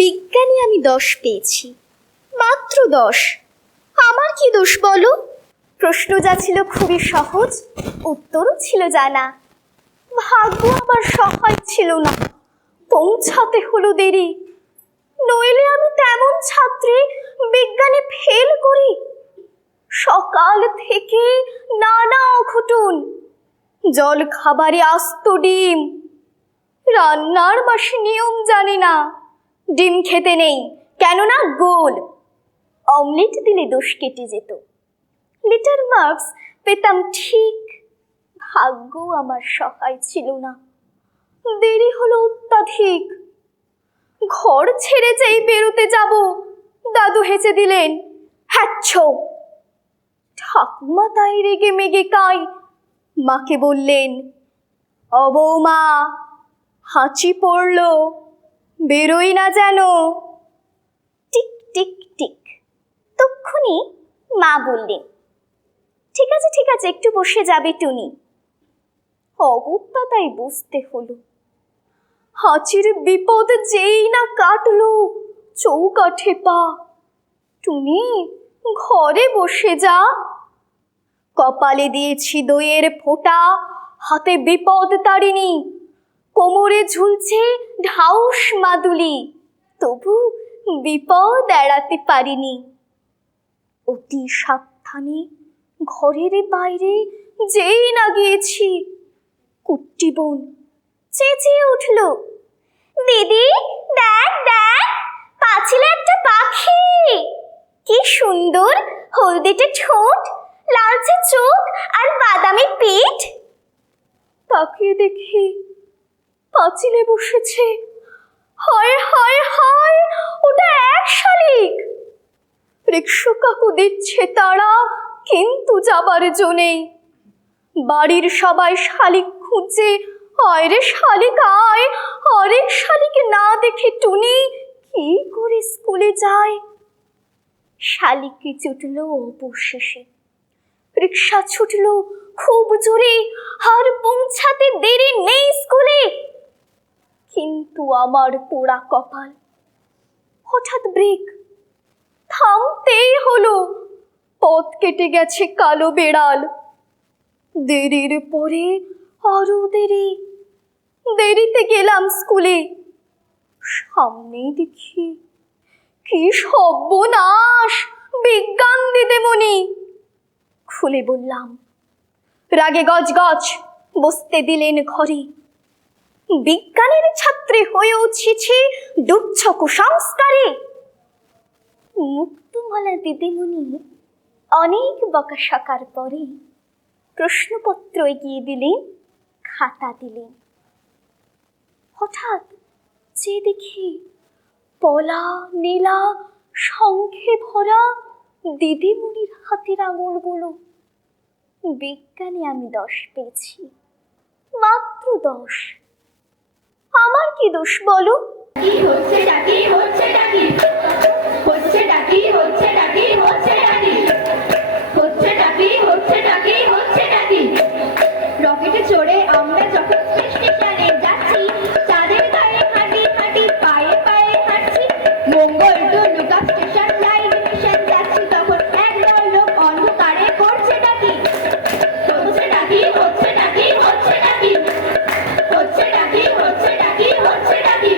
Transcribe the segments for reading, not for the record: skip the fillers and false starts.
বিজ্ঞানে আমি 10 পেয়েছি, মাত্র 10। আমার কি দোষ বলো? প্রশ্ন যা ছিল খুবই সহজ, উত্তরও ছিল জানা। ভাগ্য আমার সহায় ছিল না, পৌঁছাতে হলো দেরি। নইলে আমি তেমন ছাত্রী বিজ্ঞানে ফেল করি। সকাল থেকে নানা অঘটন, জল খাবারে আস্ত ডিম, রান্নার মাসে নিয়ম জানি না, ডিম খেতে নেই কেননা গোল, অমলেট দিলে দোষ কেটে যেত, লিটার মার্কস পেতাম ঠিক। ভাগ্য আমার সহায় ছিল না, দেরি হলো অত্যাধিক। ঘর ছেড়ে যেই বেরোতে যাব, দাদু হেসে দিলেন, হ্যাচ্ছো। ঠাকুমা তাই রেগে মেগে কাই, মাকে বললেন, ও বৌমা, হাঁচি পড়লো, বেরোই না যেন। টিক টিক টিক। তক্ষুনি মা বললেন, ঠিক আছে ঠিক আছে, একটু বসে যাবে টুনি। অগত্যা তাই বুঝতে হলো। হাঁচির বিপদ যেই না কাটলো, চৌকাঠে পা। টুনি, ঘরে বসে যা। কপালে দিয়েছি দইয়ের ফোঁটা, হাতে বিপদ তারিণী, কোমরে ঝুলছে ঢাউস মাদুলি, তবু বিপদ এড়াতে পারিনি। অতি সাবধানে ঘরের বাইরে যেই না গিয়েছি, কুট্টি বোন চেঁচিয়ে উঠল, দিদি দেখ দেখ, পাঁচিলে একটা পাখি, কি সুন্দর, হলদেটে ঠোঁট, লালচে চোখ আর বাদামি পিঠ। তাকিয়ে দেখি পাঁচিলে বসেছে। হায় হায় হায়, ওটা এক শালিক। রিকশা কাকু দিচ্ছে তারা, কিন্তু যাবার জো নেই। বাড়ির সবাই শালিক খুঁজছে, আয় রে শালিক আয়। আরেক শালিক না দেখে টুনি কি করে স্কুলে যায়? শালিককে ছুটল অবশেষে। রিকশা ছুটল খুব জোরে, আর পৌঁছাতে দেরি নেই স্কুলে। কিন্তু আমার পোড়া কপাল, হঠাৎ ব্রেক, থামতেই হলো। পথ কেটে গেছে কালো বেড়াল। দেরির পরে আরো দেরি, দেরিতে গেলাম স্কুলে। সামনেই দেখি কি সর্বনাশ, বিজ্ঞান দিদিমণি। খুলে বললাম, রাগে গজ গজ, বসতে দিলেন ঘরে। বিজ্ঞানের ছাত্রী হয়েও ছিছি ডুবছ কুসংস্কারে। মুক্তমালা দিদিমণি অনেক বকাশকার পরে প্রশ্নপত্র এগিয়ে দিলেন, খাতা দিলেন। হঠাৎ যে দেখি পলা নীলা শঙ্খে ভরা দিদিমণির হাতের আঙুলগুলো। বিজ্ঞানে আমি 10 পেয়েছি, মাত্র 10। আমার কি দোষ বলো? কি হচ্ছে ডাকি, হচ্ছে ডাকি, হচ্ছে ডাকি, হচ্ছে ডাকি, হচ্ছে ডাকি, হচ্ছে ডাকি, হচ্ছে ডাকি, হচ্ছে ডাকি। রকেটে চড়ে আমরা যখন স্টেশনে যাচ্ছি, চাঁদের গায়ে হাঁটি হাঁটি পায়ে পায়ে হাঁটছি, মঙ্গল টু লুকা স্টেশন লাইন মিশন যাচ্ছি, তখন একদল লোক অন্ধকারে করছে ডাকি, হচ্ছে ডাকি, হচ্ছে ডাকি, হচ্ছে ডাকি, হচ্ছে ডাকি, হচ্ছে ডাকি, হচ্ছে ডাকি।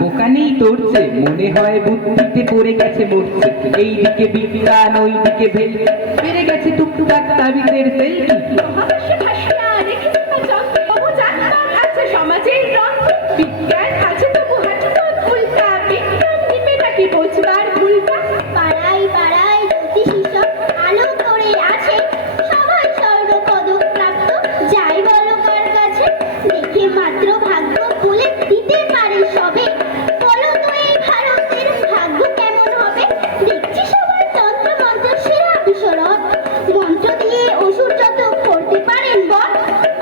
বোকা নেই তোরছে, মনে হয় বুদ্ধিতে পড়ে গেছে মরছে। এইদিকে বিজ্ঞান ওইদিকে ভেল, বেড়ে গেছে টুকটুকাক তাবিজের সেলফি। মহাকাশে ভাসিয়া রেখেছে চক্রে, তবু জানতাম আছে সমাজের রং। বিজ্ঞান আছে তবু হাঁটুপথ উল্টা, বিজ্ঞান নিবে নাকি বোঝবার ভুলটা। পাড়ায় পাড়ায় জ্যোতিষী সব আলো করে আছে, সবাই স্বর্ণ পদক প্রাপ্ত, যাই বলো কার কাছে। দেখে মাত্র ভাগ্য খুলে দিতে পারে সবে, বলো তো এই ভারতের ভাগ্য কেমন হবে। দেখছি সবার তন্ত্র মন্ত্র সেরা বিশরদ, মন্ত্র দিয়ে অসুর যত করতে পারেন বধ।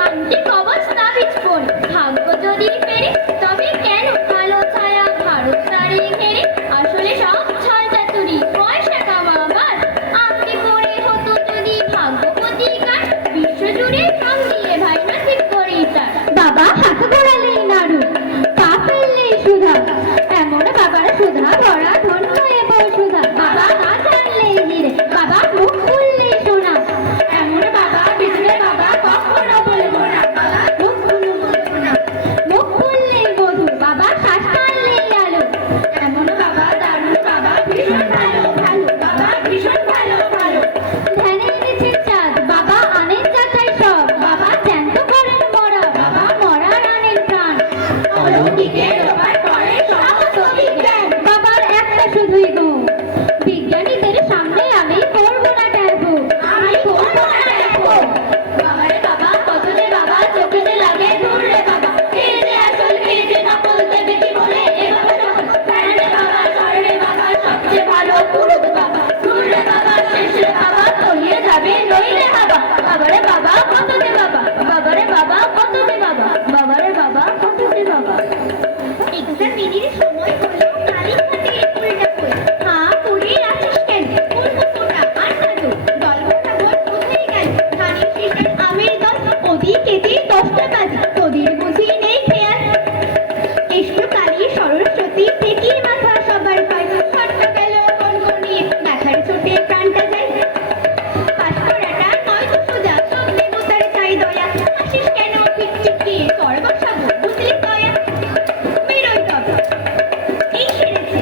আন্টি কবচ তাবিজ পড়ি, ভাগ্য যদি ফেরে তবে কেন কালো ছায়া ভারত তারে ঘেরে। আসলে সব ছল চাতুরি, পয়সা কামাবার, আপনি করে হতো যদি ভাগ্যপতিকার। বিশ্বজুড়ে সব দিয়ে ভাই নসিব করেই তার। বাবা হাত ধরালেই নাড়ু, পা ফেললেই সুধা, এমন বাবার সুধা ভরা ধন্য এবার সুধা। বাবা না ছাড়লেই ধীরে, বাবা মুখ খুললেই সোনা, এমন বাবা বিছড়ে বাবা কখনো বলবো না। বাবা মুখ খুললেই বলবো না, মুখ খুললেই মধু, বাবা শ্বাস টানলেই আলো, এমন বাবা দারুণ বাবা ভীষণ ভালো ভালো, বাবা ভীষণ ভালো ভালো। ধ্যানে এনেছে চাঁদ, বাবা আনেন যাচাই সব, বাবা জ্যান্ত করেন মরা, বাবা মরার আনেন প্রাণ। অলৌকিকের ব্যাপার করে সমস্ত বিজ্ঞান, বাবার একটা শুধুই গুণ, বিজ্ঞানীদের সামনে আমি করবো না ট্যাবু, আমি করবো না ট্যাবু। বাবারে বাবা কত যে বাবা চোখে যে লাগে দূর রে বাবা, কে যে আসল কে যে নকল দেবে কি বলে এ বাবা সকল। ধ্যান রে বাবা স্বর রে বাবা সবচেয়ে ভালো পুরুত বাবা, দূর রে বাবা শেষ রে বাবা তলিয়ে যাবে নইলে হাবা। বাবারে বাবা কত যে বাবা, বাবারে বাবা কত যে বাবা, বাবারে বাবা কত যে বাবা। এক্সাম দিদির সময় হলো, কালী হাতে ফুলটা ফুল। হ্যাঁ পড়ে আছিস কেন, বলবো কোটা আর না তো। দলবটা ভোর কোথায় গেল, ধানের শীষের আমের দল, ওদিকে যে 10টা বাজে, তোদের বুঝি নেই খেয়াল। এসো কালী সরস্বতী থেকে মাথা সবার পায়, ঠাট্টা গেল কনকনিয়ে দেখার ছোটে প্রাণটা যায়। পাশ করাটা নয় তো সোজা, সব দেবতার চাই দয়া, হাসিস কেন ঠিক দিয়ে কর বসাবো বুঝলি দয়া। বেরোই তবে এই সেরেছে,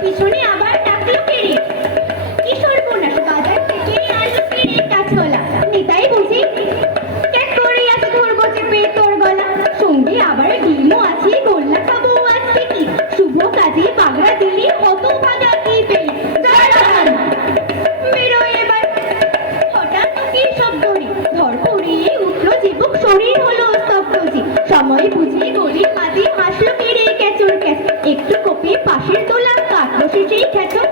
পিছনে আবার ডাকলো কেড়ে, কিশোর বোনাস বাজার থেকে আলু কেড়ে কাছলা, নিতাই বুঝি ক্যাক করে আছে ধরবো চেপে তোর গলা। সঙ্গে আবার ডিমও আছে, গোল্লা খাবো আজকে কি, শুভ কাজে বাগড়া দিলি কত ভাগা কি পেলি। জয় বাঙালি বেরোয় এবার, হঠাৎ কি শব্দরি, ধর পড়িয়ে উঠলো জীবক, শরীর হলো স্তব্ধজি। সময় বুঝে গলি মাঝে হাসলো কেড়ে ক্যাচর ক্যাচ, একটু কোপে পাশের তোলা কাটলো সে সেই খ্যাচর।